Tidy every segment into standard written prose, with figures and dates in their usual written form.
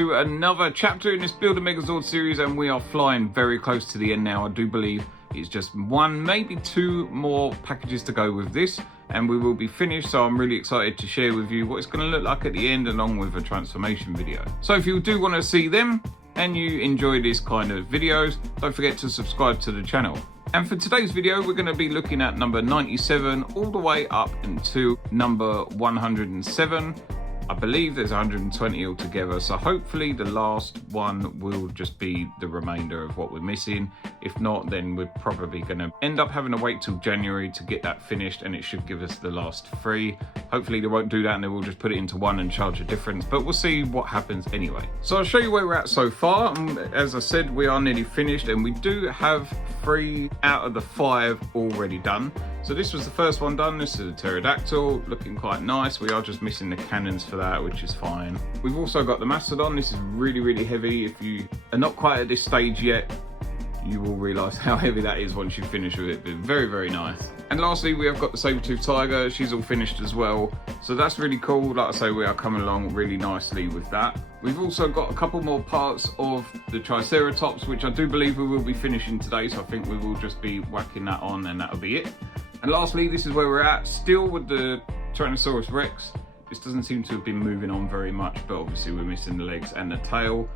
to another chapter in this Build a Megazord series, and we are flying very close to the end now. I do believe it's just one, maybe two more packages to go with this, and we will be finished. So I'm really excited to share with you what it's going to look like at the end, along with a transformation video. So if you do want to see them and you enjoy this kind of videos, don't forget to subscribe to the channel. And for today's video, we're going to be looking at number 97 all the way up into number 107. I believe there's 120 altogether, so hopefully the last one will just be the remainder of what we're missing. If not, then we're probably going to end up having to wait till January to get that finished, and it should give us the last three. Hopefully they won't do that and they will just put it into one and charge a difference, but we'll see what happens anyway. So I'll show you where we're at so far. As I said, we are nearly finished, and we do have 3 out of the 5 already done. So this was the first one done. This is a pterodactyl, looking quite nice. We are just missing the cannons for that, which is fine. We've also got the mastodon. This is really, really heavy. If you are not quite at this stage yet, you will realize how heavy that is once you finish with it, but very, very nice. And lastly, we have got the saber-toothed tiger. She's all finished as well, so that's really cool. Like I say, we are coming along really nicely with that. We've also got a couple more parts of the Triceratops, which I do believe we will be finishing today, so I think we will just be whacking that on and that'll be it. And lastly, this is where we're at, still with the Tyrannosaurus Rex. This doesn't seem to have been moving on very much, but obviously we're missing the legs and the tail.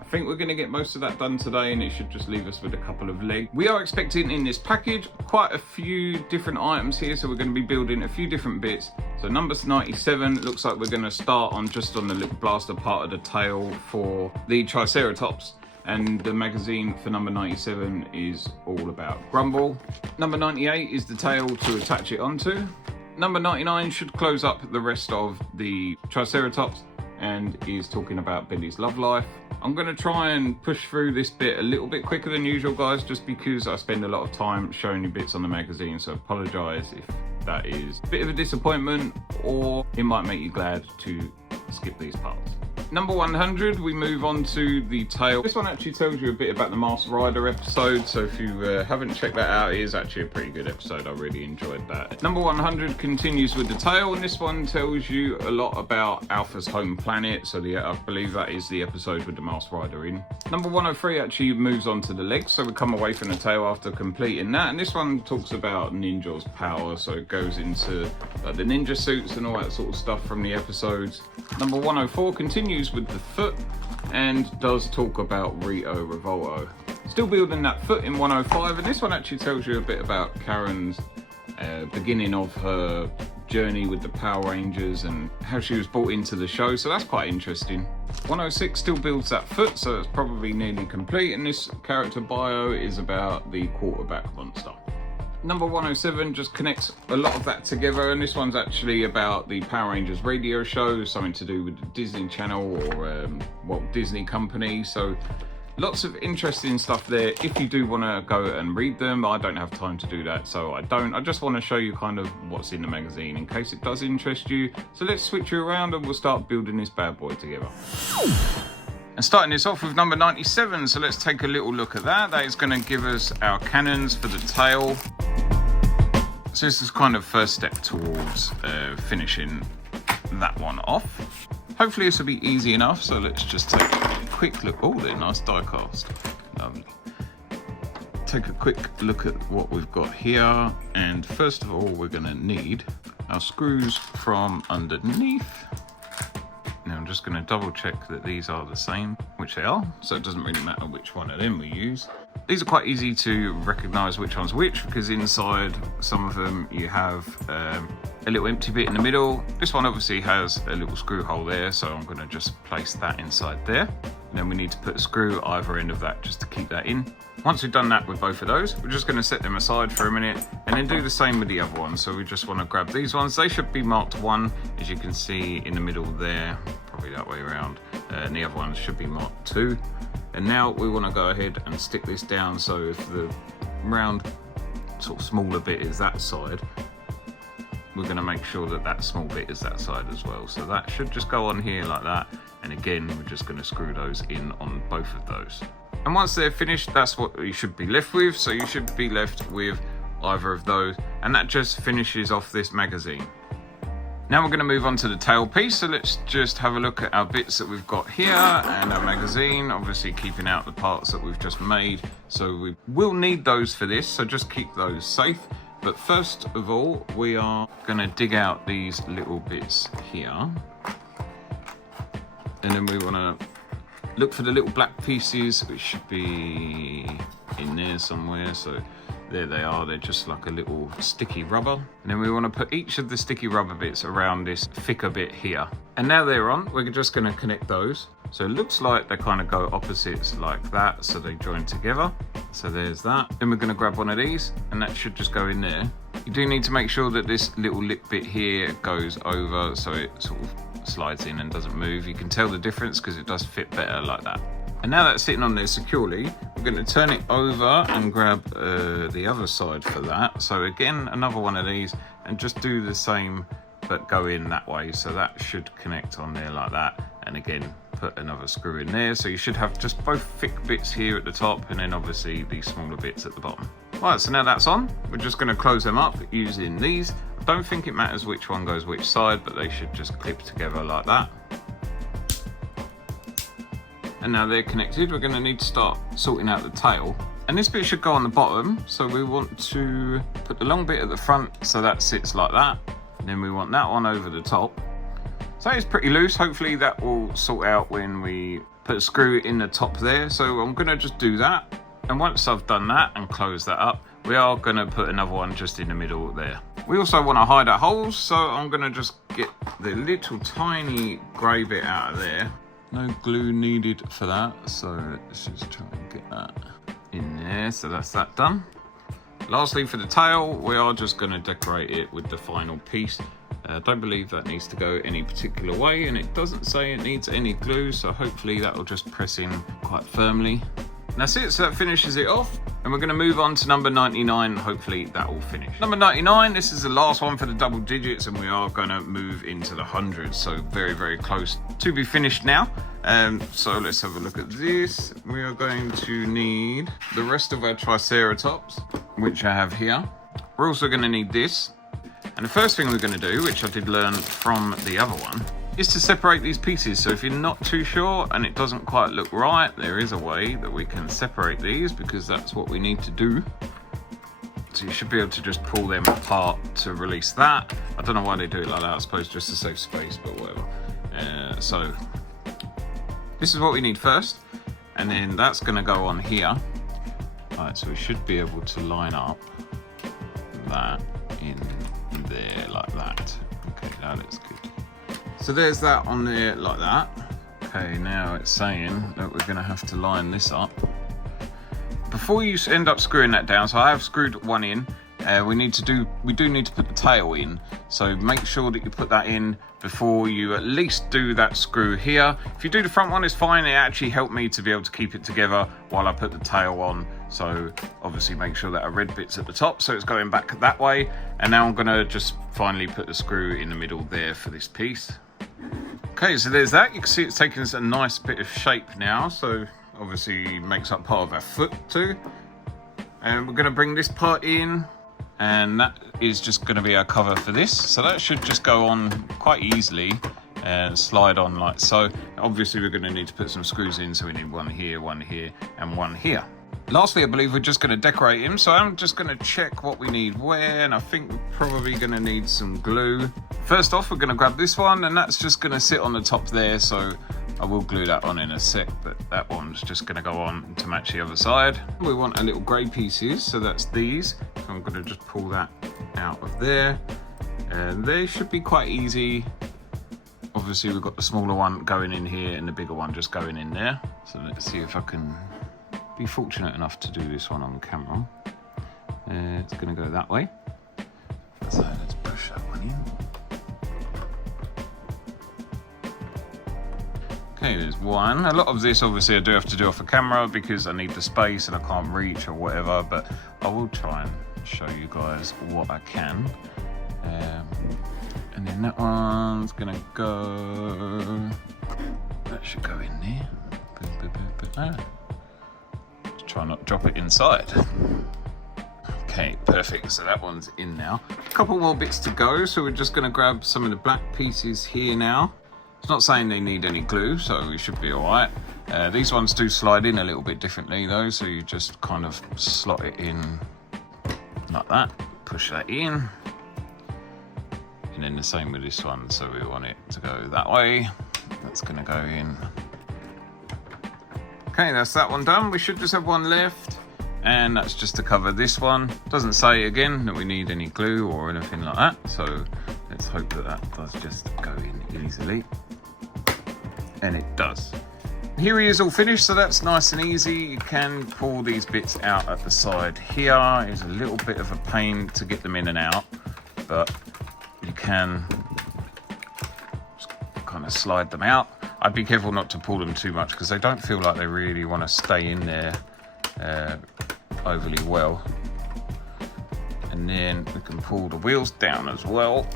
I think we're going to get most of that done today, and it should just leave us with a couple of legs. We are expecting in this package quite a few different items here, so we're going to be building a few different bits. So number 97 looks like we're going to start on just on the little blaster part of the tail for the Triceratops. And the magazine for number 97 is all about Grumble. Number 98 is the tail to attach it onto. Number 99 should close up the rest of the Triceratops and is talking about Billy's love life. I'm going to try and push through this bit a little bit quicker than usual, guys, just because I spend a lot of time showing you bits on the magazine, so apologise if that is a bit of a disappointment, or it might make you glad to skip these parts. Number 100, we move on to the tail. This one actually tells you a bit about the Masked Rider episode, so if you haven't checked that out, it is actually a pretty good episode. I really enjoyed that. Number 100 continues with the tail, and this one tells you a lot about Alpha's home planet, so I believe that is the episode with the Masked Rider in. Number 103 actually moves on to the legs, so we come away from the tail after completing that, and this one talks about Ninja's power, so it goes into the ninja suits and all that sort of stuff from the episodes. Number 104 continues with the foot and does talk about Rito Revolto. Still building that foot in 105, and this one actually tells you a bit about Karen's beginning of her journey with the Power Rangers and how she was brought into the show, so that's quite interesting. 106 still builds that foot, so it's probably nearly complete, and this character bio is about the quarterback monster. Number 107 just connects a lot of that together, and this one's actually about the Power Rangers radio show, something to do with the Disney Channel or Walt Disney Company. So lots of interesting stuff there if you do want to go and read them. I don't have time to do that, so I don't. I just want to show you kind of what's in the magazine in case it does interest you. So let's switch you around and we'll start building this bad boy together. And starting this off with number 97, so let's take a little look at that. That is going to give us our cannons for the tail. So this is kind of first step towards finishing that one off. Hopefully this will be easy enough, so let's just take a quick look. Oh, they're nice die cast. Take a quick look at what we've got here, and first of all we're going to need our screws from underneath. Now I'm just going to double check that these are the same, which they are, so it doesn't really matter which one of them we use. These are quite easy to recognise which one's which, because inside some of them you have a little empty bit in the middle. This one obviously has a little screw hole there, so I'm going to just place that inside there. And then we need to put a screw either end of that just to keep that in. Once we've done that with both of those, we're just going to set them aside for a minute and then do the same with the other ones. So we just want to grab these ones. They should be marked 1, as you can see in the middle there, probably that way around, and the other ones should be marked 2. And now we want to go ahead and stick this down, so if the round sort of smaller bit is that side, we're going to make sure that that small bit is that side as well. So that should just go on here like that, and again we're just going to screw those in on both of those. And once they're finished, that's what you should be left with. So you should be left with either of those, and that just finishes off this magazine. Now we're going to move on to the tail piece, so let's just have a look at our bits that we've got here and our magazine, obviously keeping out the parts that we've just made. So we will need those for this, so just keep those safe. But first of all, we are going to dig out these little bits here. And then we want to look for the little black pieces, which should be in there somewhere. So there they are, they're just like a little sticky rubber. And then we want to put each of the sticky rubber bits around this thicker bit here. And now they're on, we're just going to connect those. So it looks like they kind of go opposites like that, so they join together. So there's that. Then we're going to grab one of these, and that should just go in there. You do need to make sure that this little lip bit here goes over, so it sort of slides in and doesn't move. You can tell the difference because it does fit better like that. And now that's sitting on there securely, we're going to turn it over and grab the other side for that. So again, another one of these, and just do the same but go in that way. So that should connect on there like that. And again, put another screw in there. So you should have just both thick bits here at the top, and then obviously these smaller bits at the bottom. Right, so now that's on, we're just going to close them up using these. I don't think it matters which one goes which side, but they should just clip together like that. And now they're connected, we're going to need to start sorting out the tail. And this bit should go on the bottom, so we want to put the long bit at the front so that sits like that. And then we want that one over the top. So it's pretty loose, hopefully that will sort out when we put a screw in the top there. So I'm going to just do that. And once I've done that and closed that up, we are going to put another one just in the middle there. We also want to hide our holes, so I'm going to just get the little tiny grey bit out of there. No glue needed for that, so let's just try and get that in there. So that's that done. Lastly, for the tail, we are just going to decorate it with the final piece. I don't believe that needs to go any particular way, and it doesn't say it needs any glue, so hopefully that will just press in quite firmly. And that's it, so that finishes it off. And we're going to move on to number 99. Hopefully that will finish. Number 99, this is the last one for the double digits, and we are going to move into the hundreds. So very, very close to be finished now. So let's have a look at this. We are going to need the rest of our Triceratops, which I have here. We're also going to need this. And the first thing we're going to do, which I did learn from the other one, is to separate these pieces. So if you're not too sure and it doesn't quite look right, there is a way that we can separate these, because that's what we need to do. So you should be able to just pull them apart to release that. I don't know why they do it like that, I suppose just to save space, but whatever. So this is what we need first, and then that's going to go on here. Right, so we should be able to line up that in there like that. Okay, that looks good. So there's that on there like that. Okay, now it's saying that we're going to have to line this up. Before you end up screwing that down, so I have screwed one in. We do need to put the tail in. So make sure that you put that in before you at least do that screw here. If you do the front one, it's fine. It actually helped me to be able to keep it together while I put the tail on. So obviously make sure that our red bit's at the top, so it's going back that way. And now I'm going to just finally put the screw in the middle there for this piece. Okay, so there's that. You can see it's taking us a nice bit of shape now, so obviously makes up part of our foot too. And we're going to bring this part in, and that is just going to be our cover for this. So that should just go on quite easily and slide on like so. Obviously we're going to need to put some screws in, so we need one here, and one here. Lastly, I believe we're just going to decorate him, so I'm just going to check what we need where, and I think we're probably going to need some glue. First off, we're going to grab this one, and that's just going to sit on the top there, so I will glue that on in a sec, but that one's just going to go on to match the other side. We want our little grey pieces, so that's these. So I'm going to just pull that out of there, and they should be quite easy. Obviously, we've got the smaller one going in here, and the bigger one just going in there. So let's see if I can be fortunate enough to do this one on camera. It's going to go that way. So let's push that one in. Okay, there's one. A lot of this obviously I do have to do off the camera because I need the space and I can't reach or whatever, but I will try and show you guys what I can. And then that one's going to go... That should go in there. Try not to drop it inside. Okay, perfect. So that one's in now. A couple more bits to go. So we're just going to grab some of the black pieces here now. It's not saying they need any glue, so we should be all right. These ones do slide in a little bit differently though, so you just kind of slot it in like that. Push that in. And then the same with this one, so we want it to go that way. That's going to go in. Okay, that's that one done. We should just have one left. And that's just to cover this one. Doesn't say again that we need any glue or anything like that. So let's hope that that does just go in easily. And it does. Here he is all finished, so that's nice and easy. You can pull these bits out at the side here. It's a little bit of a pain to get them in and out, but you can just kind of slide them out. I'd be careful not to pull them too much because they don't feel like they really want to stay in there overly well. And then we can pull the wheels down as well,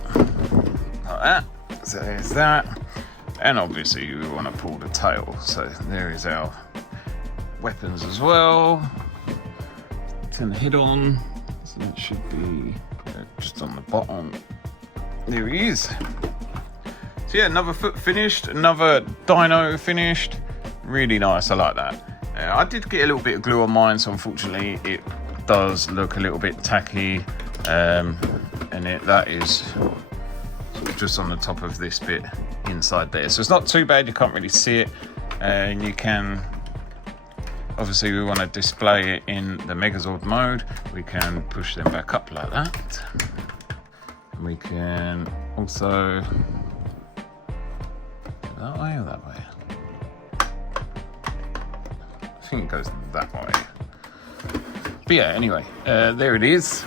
like that. So there's that. And obviously we want to pull the tail. So there is our weapons as well. Turn the head on. So that should be just on the bottom. There he is. So yeah, another foot finished, another dino finished. Really nice, I like that. I did get a little bit of glue on mine, so unfortunately it does look a little bit tacky. And that is sort of just on the top of this bit inside there. So it's not too bad, you can't really see it. And you can, obviously we want to display it in the Megazord mode. We can push them back up like that. And we can also, that way or that way? I think it goes that way. But yeah, anyway, there it is.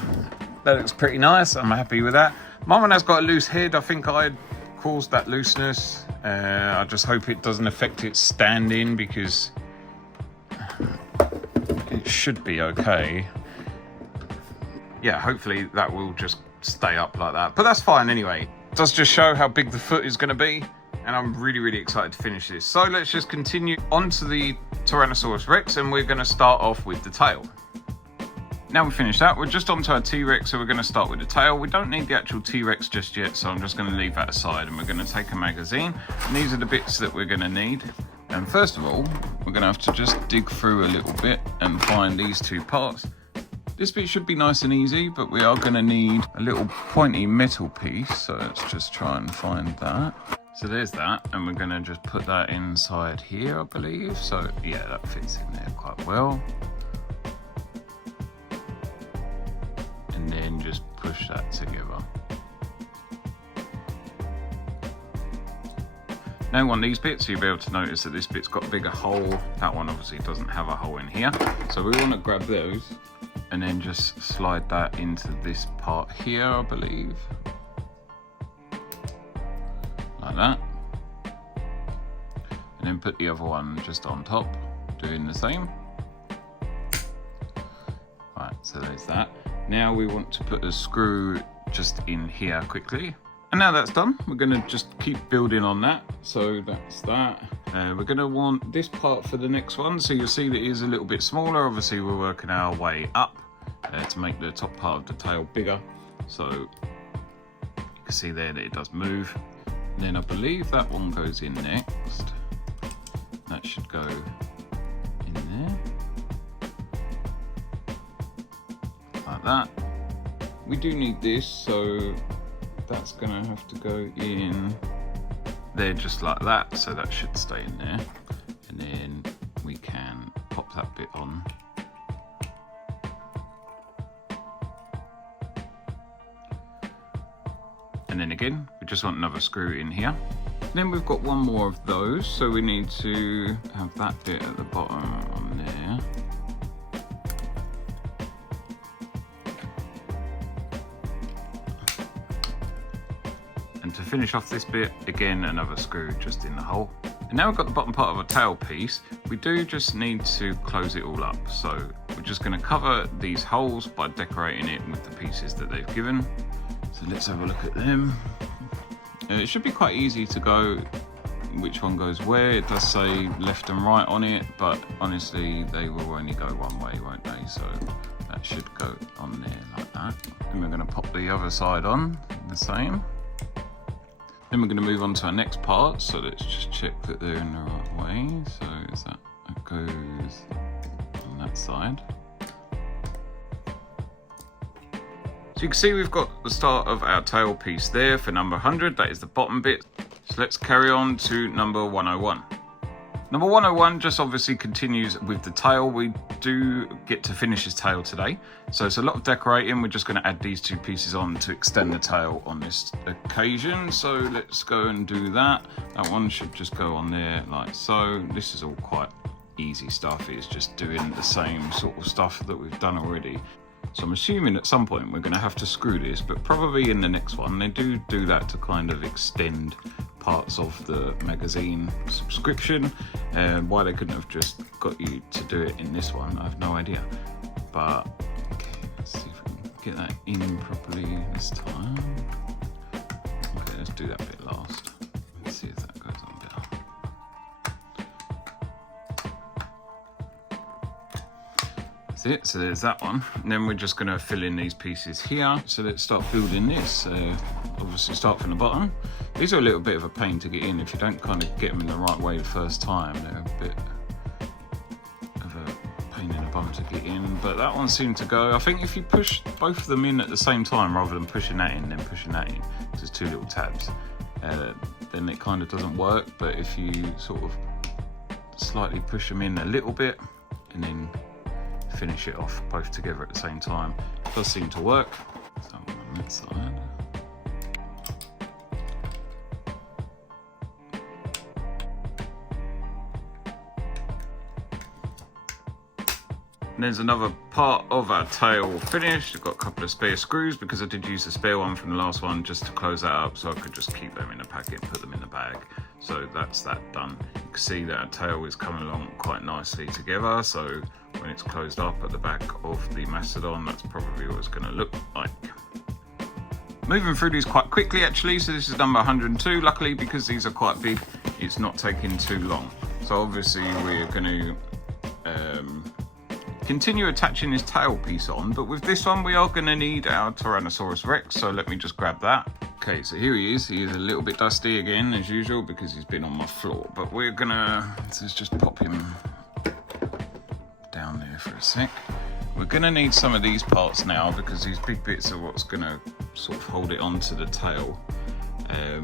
That looks pretty nice. I'm happy with that. My one has got a loose head. I think I caused that looseness. I just hope it doesn't affect its standing because it should be okay. Yeah, hopefully that will just stay up like that. But that's fine anyway. It does just show how big the foot is going to be. And I'm really, really excited to finish this. So let's just continue on to the Tyrannosaurus Rex, and we're going to start off with the tail. Now we finished that, we're just onto our T-Rex, so we're going to start with the tail. We don't need the actual T-Rex just yet, so I'm just going to leave that aside, and we're going to take a magazine. And these are the bits that we're going to need. And first of all, we're going to have to just dig through a little bit and find these two parts. This bit should be nice and easy, but we are going to need a little pointy metal piece, so let's just try and find that. So there's that, and we're going to just put that inside here, I believe. So yeah, that fits in there quite well. And then just push that together. Now on these bits, you'll be able to notice that this bit's got a bigger hole. That one obviously doesn't have a hole in here. So we want to grab those and then just slide that into this part here, I believe. Like that. And then put the other one just on top, doing the same. Right, so there's that. Now we want to put a screw just in here quickly. And now that's done, we're going to just keep building on that. So that's that. We're going to want this part for the next one. So you'll see that it is a little bit smaller. Obviously we're working our way up to make the top part of the tail bigger. So you can see there that it does move. And then I believe that one goes in next. That should go in there. Like that. We do need this, so that's gonna have to go in there just like that, so that should stay in there. And then we can pop that bit on. And then again, we just want another screw in here. Then we've got one more of those, so we need to have that bit at the bottom on there. And to finish off this bit, again, another screw just in the hole. And now we've got the bottom part of a tail piece, we do just need to close it all up. So we're just going to cover these holes by decorating it with the pieces that they've given. So let's have a look at them. It should be quite easy to go which one goes where. It does say left and right on it, but honestly they will only go one way, won't they? So That should go on there like that. Then we're going to pop the other side on the same. Then we're going to move on to our next part, so let's just check that they're in the right way. So is that goes on that side. So you can see we've got the start of our tail piece there for number 100. That is the bottom bit. So let's carry on to number 101. Number 101 just obviously continues with the tail. We do get to finish his tail today. So it's a lot of decorating. We're just going to add these two pieces on to extend the tail on this occasion. So let's go and do that. That one should just go on there like so. This is all quite easy stuff. It's just doing the same sort of stuff that we've done already. So I'm assuming at some point we're going to have to screw this, but probably in the next one. They do that to kind of extend parts of the magazine subscription. Why they couldn't have just got you to do it in this one, I have no idea. But okay, let's see if we can get that in properly this time. Okay, let's do that bit last. Let's see if that goes on better. That's it, so there's that one. And then we're just going to fill in these pieces here. So let's start building this. Obviously start from the bottom. These are a little bit of a pain to get in if you don't kind of get them in the right way the first time. They're a bit of a pain in the bum to get in, but that one seemed to go. I think if you push both of them in at the same time rather than pushing that in then pushing that in, just two little tabs, then it kind of doesn't work. But if you sort of slightly push them in a little bit and then finish it off both together at the same time, it does seem to work. So on that side. There's another part of our tail finished. I've got a couple of spare screws because I did use the spare one from the last one just to close that up, so I could just keep them in a packet and put them in the bag. So that's that done. You can see that our tail is coming along quite nicely together, so when it's closed up at the back of the Mastodon, that's probably what it's going to look like. Moving through these quite quickly actually, so this is number 102. Luckily, because these are quite big, it's not taking too long. So obviously we're going to continue attaching this tail piece on, but with this one we are going to need our Tyrannosaurus Rex, so let me just grab that. Okay, so here he is. He is a little bit dusty again as usual because he's been on my floor, but we're gonna, let's just pop him down there for a sec. We're gonna need some of these parts now because these big bits are what's gonna sort of hold it onto the tail.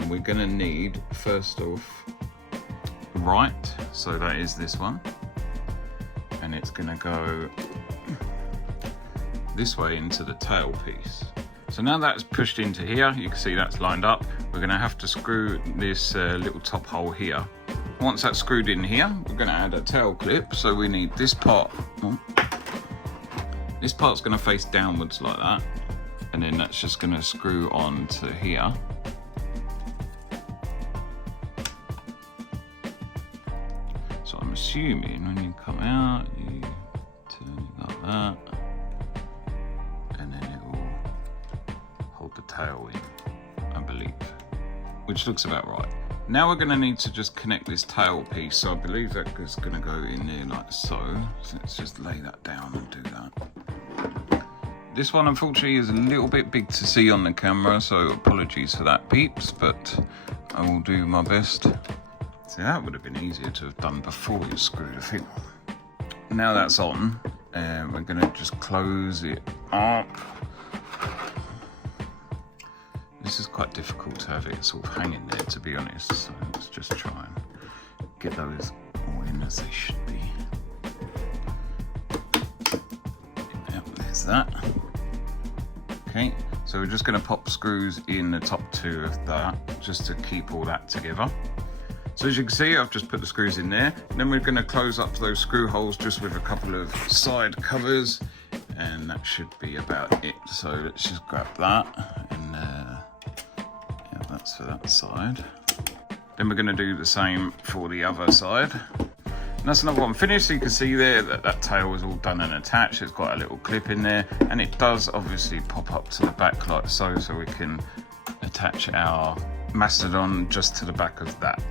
We're gonna need, first off, right, so that is this one. And it's going to go this way into the tail piece. So now that's pushed into here, you can see that's lined up. We're going to have to screw this little top hole here. Once that's screwed in here, we're going to add a tail clip. So we need this part. This part's going to face downwards like that, and then that's just going to screw on to here. So I'm assuming when you come out, you turn it like that, and then it will hold the tail in, I believe, which looks about right. Now we're going to need to just connect this tail piece, so I believe that is going to go in there like so. So let's just lay that down and do that. This one unfortunately is a little bit big to see on the camera, so apologies for that, peeps, but I will do my best. See, that would have been easier to have done before you screw the thing on. Now that's on, we're going to just close it up. This is quite difficult to have it sort of hanging there, to be honest, so let's just try and get those all in as they should be. Yep, there's that. Okay, so we're just going to pop screws in the top two of that, just to keep all that together. So as you can see, I've just put the screws in there. And then we're going to close up those screw holes just with a couple of side covers, and that should be about it. So let's just grab that, and yeah, that's for that side. Then we're going to do the same for the other side. And that's another one finished. So you can see there that that tail is all done and attached. There's quite a little clip in there, and it does obviously pop up to the back like so, so we can attach our Mastodon just to the back of that.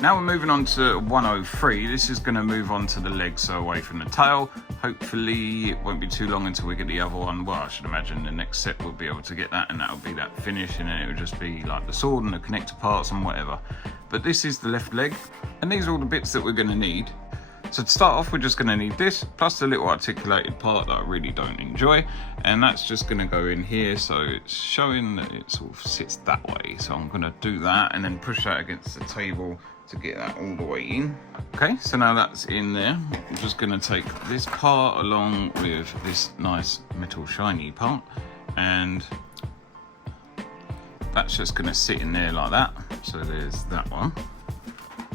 Now we're moving on to 103. This is going to move on to the legs, so away from the tail. hopefully it won't be too long until we get the other one. Well, I should imagine the next set we'll be able to get that, and that'll be that finish, and then it'll just be like the sword and the connector parts and whatever. But this is the left leg, and these are all the bits that we're going to need. So to start off, we're just going to need this, plus the little articulated part that I really don't enjoy, and that's just going to go in here, so it's showing that it sort of sits that way. So I'm going to do that and then push that against the table to get that all the way in. Okay, so now that's in there. I'm just going to take this part along with this nice metal shiny part, and that's just going to sit in there like that. So there's that one.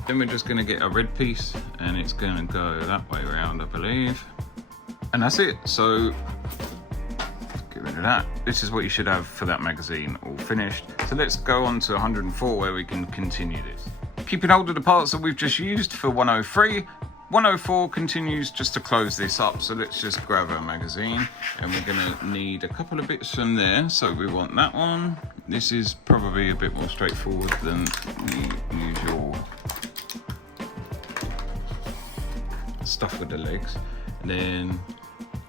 Then we're just going to get a red piece, and it's going to go that way around, I believe. And that's it. So get rid of that. This is what you should have for that magazine all finished. So let's go on to 104 where we can continue this. Keeping hold of the parts that we've just used for 103. 104 continues just to close this up. So let's just grab our magazine, and we're going to need a couple of bits from there. So we want that one. This is probably a bit more straightforward than the usual stuff with the legs. And then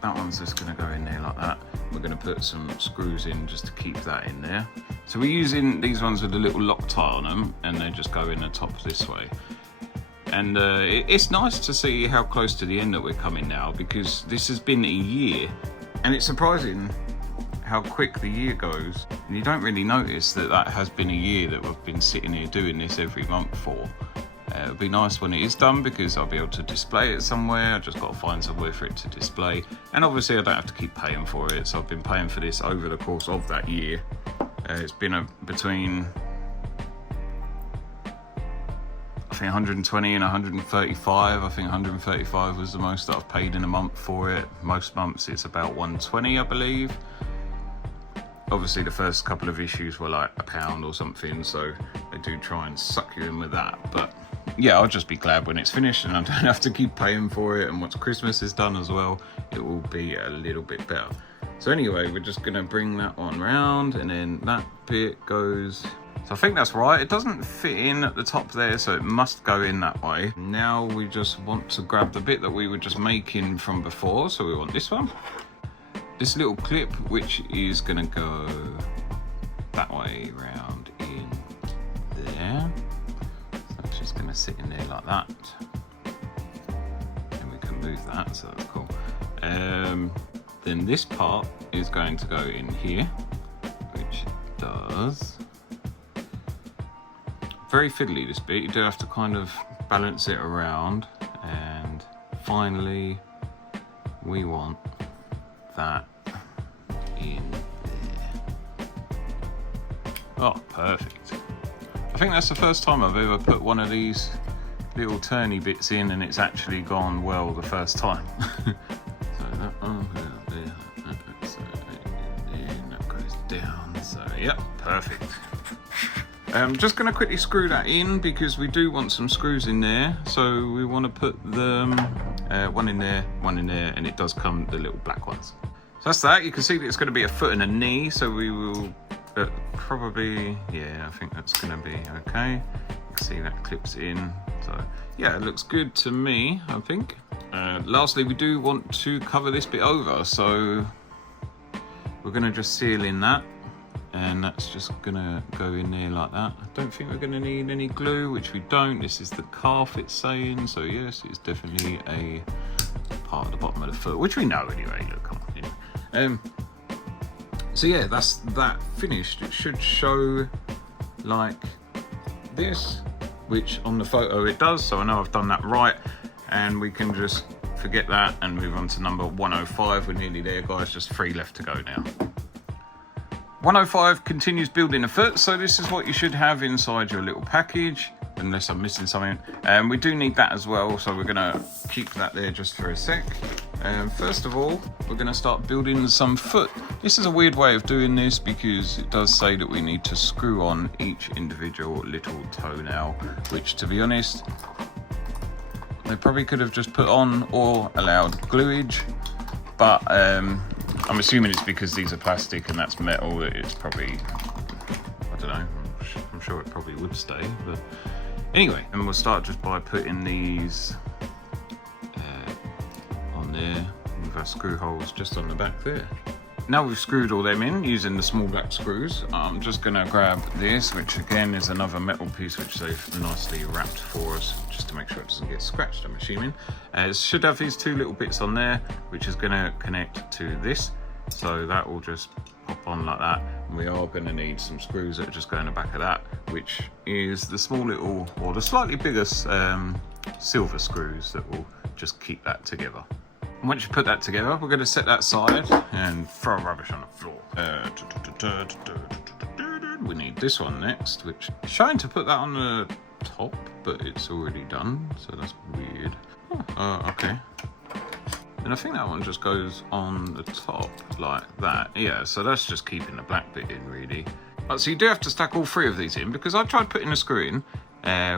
that one's just going to go in there like that. We're going to put some screws in just to keep that in there. So we're using these ones with a little Loctite on them, and they just go in the top this way. And it's nice to see how close to the end that we're coming now, because this has been a year, and it's surprising how quick the year goes, and you don't really notice that that has been a year that we've been sitting here doing this every month for. It'll be nice when it is done, because I'll be able to display it somewhere. I've just got to find somewhere for it to display, and obviously I don't have to keep paying for it. So I've been paying for this over the course of that year. It's been between I think 120 and 135. I think 135 was the most that I've paid in a month for it. Most months it's about 120, I believe. Obviously the first couple of issues were like £1 or something, so they do try and suck you in with that. But yeah, I'll just be glad when it's finished and I don't have to keep paying for it, and once Christmas is done as well, it will be a little bit better. So anyway, we're just gonna bring that one round, and then that bit goes, so I think that's right. It doesn't fit in at the top there, so it must go in that way. Now we just want to grab the bit that we were just making from before, so we want this one. This little clip, which is gonna go that way round in there. So it's just gonna sit in there like that. And we can move that, so that's cool. Then this part is going to go in here, which does. Very fiddly, this bit. You do have to kind of balance it around, and finally we want that in there. Oh, perfect. I think that's the first time I've ever put one of these little turny bits in and it's actually gone well the first time. So that one there, that goes down. So yep, perfect. I'm just going to quickly screw that in, because we do want some screws in there. So we want to put them one in there, and it does come the little black ones. So that's that. You can see that it's going to be a foot and a knee, so we will probably, yeah, I think that's going to be okay. You can see that clips in, so yeah, it looks good to me, I think. Lastly, we do want to cover this bit over, so we're going to just seal in that. And that's just gonna go in there like that. I don't think we're gonna need any glue, which we don't. This is the calf it's saying, so yes, it's definitely a part of the bottom of the foot, which we know anyway. Look, come on. Anyway. So yeah, that's that finished. It should show like this, which on the photo it does, so I know I've done that right. And we can just forget that and move on to number 105. We're nearly there, guys, just 3 left to go now. 105 continues building a foot, so this is what you should have inside your little package, unless I'm missing something. And we do need that as well, so we're gonna keep that there just for a sec. First of all, we're gonna start building some foot. This is a weird way of doing this, because it does say that we need to screw on each individual little toenail, which, to be honest, they probably could have just put on or allowed gluage, but I'm assuming it's because these are plastic and that's metal, that it's probably, I don't know, I'm sure it probably would stay, but anyway. And we'll start just by putting these on there. with our screw holes just on the back there. Now we've screwed all them in using the small black screws, I'm just going to grab this, which again is another metal piece which they've nicely wrapped for us, just to make sure it doesn't get scratched, I'm assuming. It should have these two little bits on there, which is going to connect to this, so that will just pop on like that. And we are going to need some screws that are just going in the back of that, which is the small little, or the slightly bigger silver screws that will just keep that together. Once you put that together, we're going to set that aside and throw rubbish on the floor. We need this one next, which is trying to put that on the top, but it's already done, so that's weird. Okay. And I think that one just goes on the top like that. Yeah, so that's just keeping the black bit in, really. So you do have to stack all three of these in, because I tried putting a screw in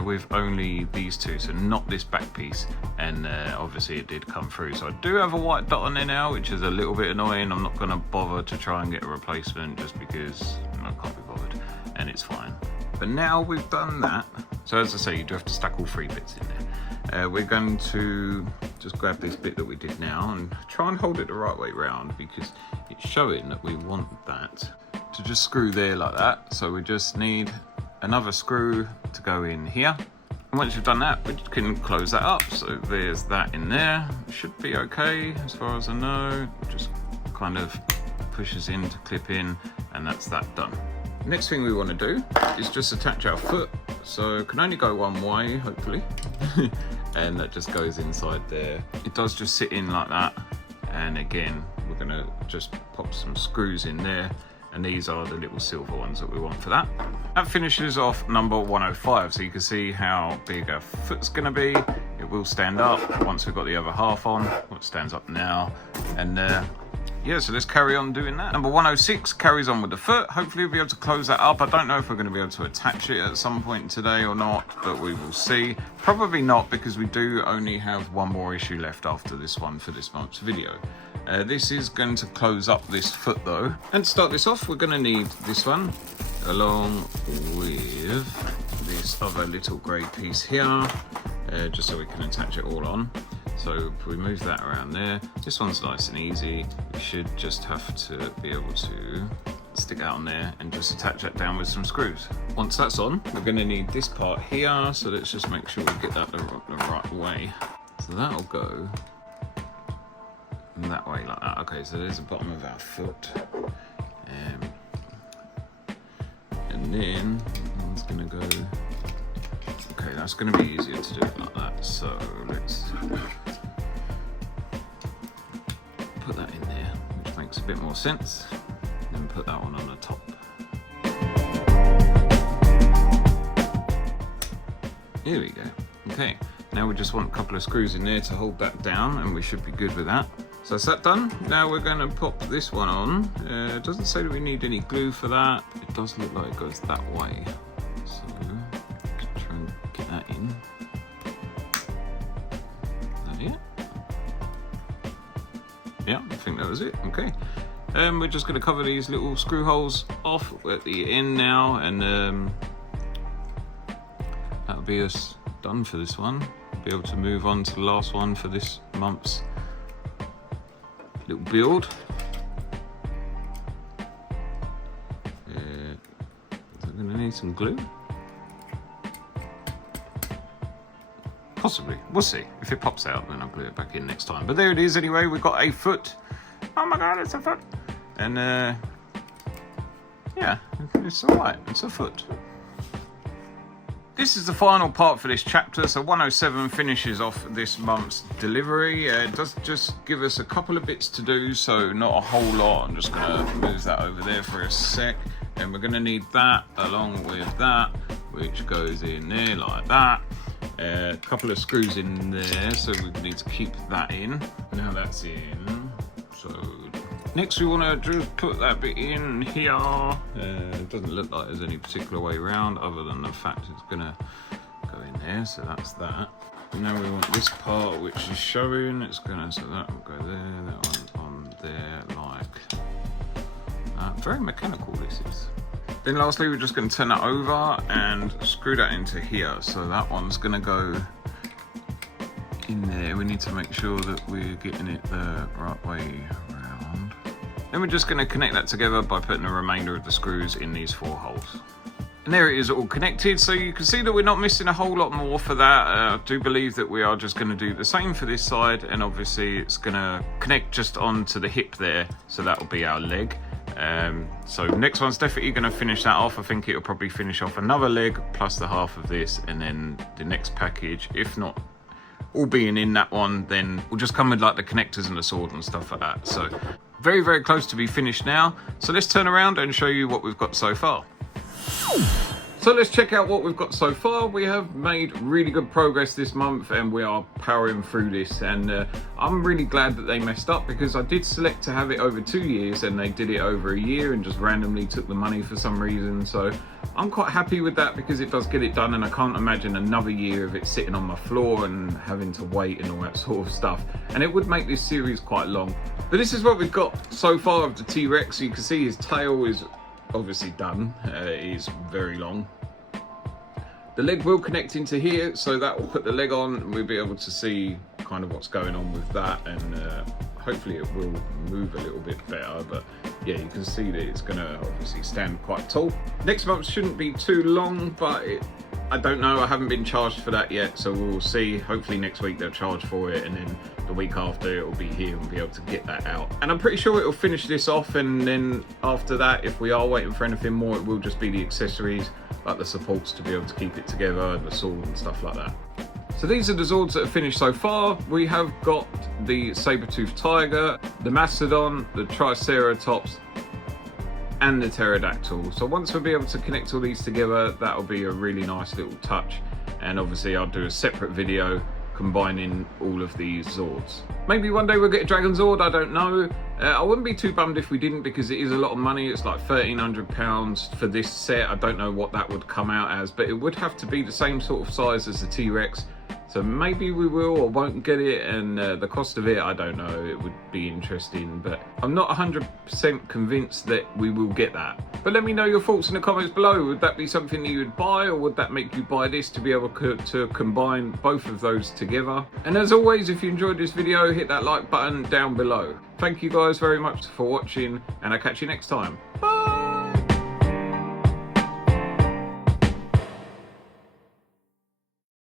with only these two, so not this back piece, and obviously it did come through. So I do have a white dot on there now, which is a little bit annoying. I'm not going to bother to try and get a replacement just because I can't be bothered, and it's fine. But now we've done that, so as I say, you do have to stack all three bits in there. We're going to just grab this bit that we did now and try and hold it the right way round, because it's showing that we want that to just screw there like that. So we just need another screw to go in here, and once you've done that, we can close that up. So there's that in there. It should be okay as far as I know. Just kind of pushes in to clip in, and that's that done. Next thing we want to do is just attach our foot, so it can only go one way, hopefully. And that just goes inside there. It does just sit in like that, and again we're going to just pop some screws in there, and these are the little silver ones that we want for that. That finishes off number 105, so you can see how big our foot's going to be. It will stand up once we've got the other half on. Well, it stands up now, and yeah, so let's carry on doing that. Number 106 carries on with the foot. Hopefully we'll be able to close that up. I don't know if we're going to be able to attach it at some point today or not, but we will see. Probably not, because we do only have one more issue left after this one for this month's video. This is going to close up this foot though. And to start this off, we're going to need this one along with this other little grey piece here, just so we can attach it all on. So if we move that around there, this one's nice and easy. We should just have to be able to stick out on there and just attach that down with some screws. Once that's on, we're going to need this part here, so let's just make sure we get that the right way. So that'll go that way like that. Okay, so there's the bottom of our foot. And then one's going to go... Okay, that's going to be easier to do it like that. So let's put that in there, which makes a bit more sense. Then put that one on the top. Here we go. Okay, now we just want a couple of screws in there to hold that down, and we should be good with that. So that's that done. Now we're going to pop this one on. It doesn't say that we need any glue for that. It does look like it goes that way. So try and get that in. Is that it? Yeah, I think that was it. Okay. We're just going to cover these little screw holes off at the end now, and that'll be us done for this one. Be able to move on to the last one for this month's little build. Is it going to need some glue? Possibly. We'll see. If it pops out, then I'll glue it back in next time. But there it is anyway. We've got a foot. Oh my god, it's a foot. And yeah, it's alright. It's a foot. This is the final part for this chapter, so 107 finishes off this month's delivery. It does just give us a couple of bits to do, so not a whole lot. I'm just going to move that over there for a sec. And we're going to need that along with that, which goes in there like that. A couple of screws in there, so we need to keep that in. Now that's in. So next we want to just put that bit in here. It doesn't look like there's any particular way around other than the fact it's going to go in there, so that's that. And now we want this part which is showing, it's going to, so that will go there, that one on there like that. Very mechanical this is. Then lastly we're just going to turn that over and screw that into here, so that one's going to go in there. We need to make sure that we're getting it the right way around. Then we're just going to connect that together by putting the remainder of the screws in these 4 holes. And there it is, all connected, so you can see that we're not missing a whole lot more for that. I do believe that we are just going to do the same for this side, and obviously it's going to connect just onto the hip there, so that will be our leg. So next one's definitely going to finish that off. I think it'll probably finish off another leg plus the half of this, and then the next package, if not all being in that one, then we'll just come with like the connectors and the sword and stuff like that. So very, very close to be finished now. So let's turn around and show you what we've got so far. So let's check out what we've got so far. We have made really good progress this month, and we are powering through this, and I'm really glad that they messed up, because I did select to have it over 2 years and they did it over a year and just randomly took the money for some reason. So I'm quite happy with that, because it does get it done, and I can't imagine another year of it sitting on my floor and having to wait and all that sort of stuff, and it would make this series quite long. But this is what we've got so far of the T-Rex. You can see his tail is obviously done. It is very long. The leg will connect into here, so that will put the leg on, and we'll be able to see kind of what's going on with that, and hopefully it will move a little bit better. But yeah, you can see that it's going to obviously stand quite tall. Next month shouldn't be too long, but I don't know, I haven't been charged for that yet, so we'll see. Hopefully next week they'll charge for it, and then the week after it will be here and we'll be able to get that out. And I'm pretty sure it will finish this off, and then after that, if we are waiting for anything more, it will just be the accessories, like the supports to be able to keep it together, the sword and stuff like that. So these are the Zords that have finished so far. We have got the saber-toothed tiger, the mastodon, the triceratops, and the pterodactyl. So once we'll be able to connect all these together, that'll be a really nice little touch. And obviously I'll do a separate video combining all of these Zords. Maybe one day we'll get a Dragon Zord, I don't know. I wouldn't be too bummed if we didn't, because it is a lot of money. It's like £1,300 for this set. I don't know what that would come out as, but it would have to be the same sort of size as the T-Rex. So maybe we will or won't get it, and the cost of it, I don't know. It would be interesting, but I'm not 100% convinced that we will get that. But let me know your thoughts in the comments below. Would that be something that you would buy, or would that make you buy this to be able to combine both of those together? And as always, if you enjoyed this video, hit that like button down below. Thank you guys very much for watching, and I'll catch you next time. Bye!